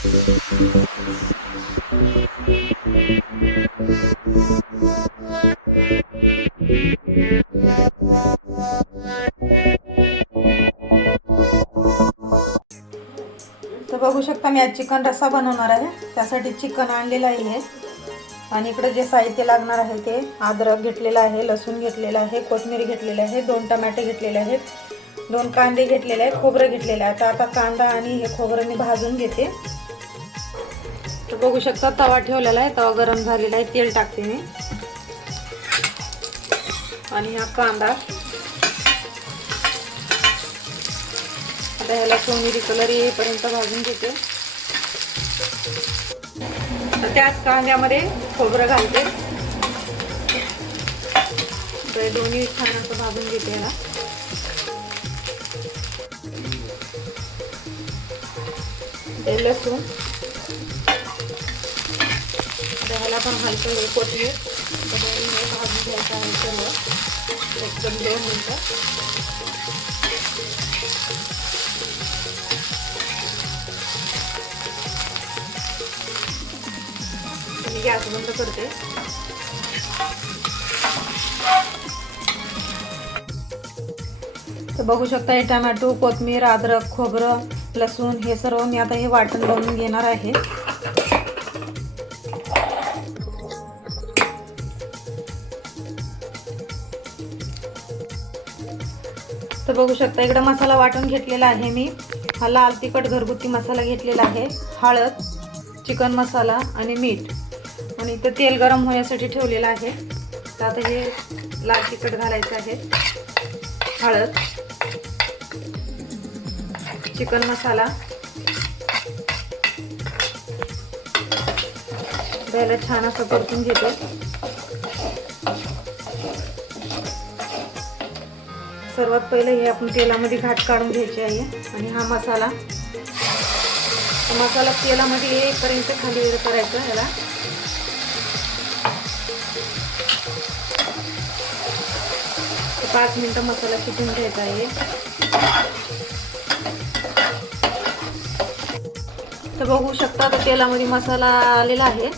तर बघू शकता मी आज चिकन रस्सा बनवणार आहे। त्यासाठी चिकन आणलेलं आहे आणि इकडे जे साहित्य लागणार आहे ते अद्रक घेतलेला आहे, लसूण घेतलेला आहे, कोथिंबीर घेतलेली आहे, 2 टमाटे घेतलेले आहेत, 2 कांदे घेतलेले आहे, खोबरं घेतलेलं आहे। आता कांदा आणि हे खोबरं मी भाजून घेते। तर बघू शकता तवा ठेवलेला आहे, तवा गरम झालेला आहे, तेल टाकते मी आणि हा कांदा आता ह्याला सोनेरी कलर येईपर्यंत भाजून घेते। त्याच कांद्यामध्ये खोबरं घालते, तर दोन्ही छान असं भाजून घेते ह्याला। लसूण ह्याला पण हलकं हे कोथिंबीर भाजून घ्यायचं आहे सर्व एकदम 2 मिनिटं। गॅस बंद करते। तर बघू शकता हे टोमॅटो, कोथिंबीर, अद्रक, खोबरं, लसूण हे सर्व मी आता हे वाटण बनवून घेणार आहे। तर बघू शकता इकडे मसाला वाटून घेतलेला आहे मी। हा लाल तिखट घरगुती मसाला घेतलेला आहे, हळद, चिकन मसाला आणि मीठ, आणि इथं तेल गरम होण्यासाठी ठेवलेलं आहे। तर आता हे लाल तिखट घालायचं आहे, हळद, चिकन मसाला त्याला छान असं परतून घेते। सर्वात पहिले हे आपण तेलामध्ये घाट काढून घ्यायचे आहे आणि हा मसाला तेलामध्ये येईपर्यंत खाली करायचं ह्याला। तर 5 मिनिटं मसाला शिजून घ्यायचा आहे। तर बघू शकता आता तेलामध्ये मसाला आलेला आहे।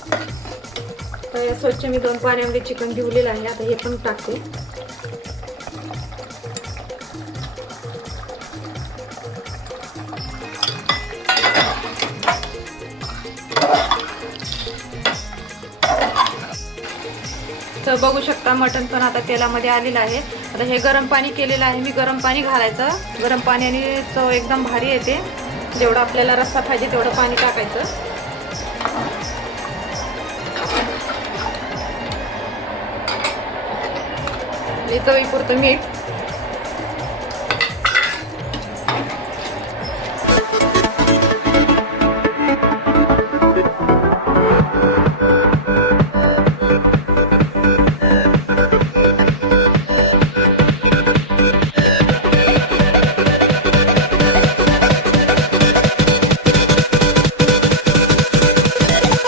तर स्वच्छ मी 2 पाण्यामध्ये चिकन धुवलेलं आहे, आता हे पण टाकते। तर बघू शकता मटण पण आता तेलामध्ये आलेलं आहे। आता हे गरम पाणी केलेलं आहे मी, गरम पाणी घालायचं। गरम पाण्याने चव एकदम भारी येते। जेवढं आपल्याला रस्सा पाहिजे तेवढं पाणी टाकायचं। चवीपुरतं मीठ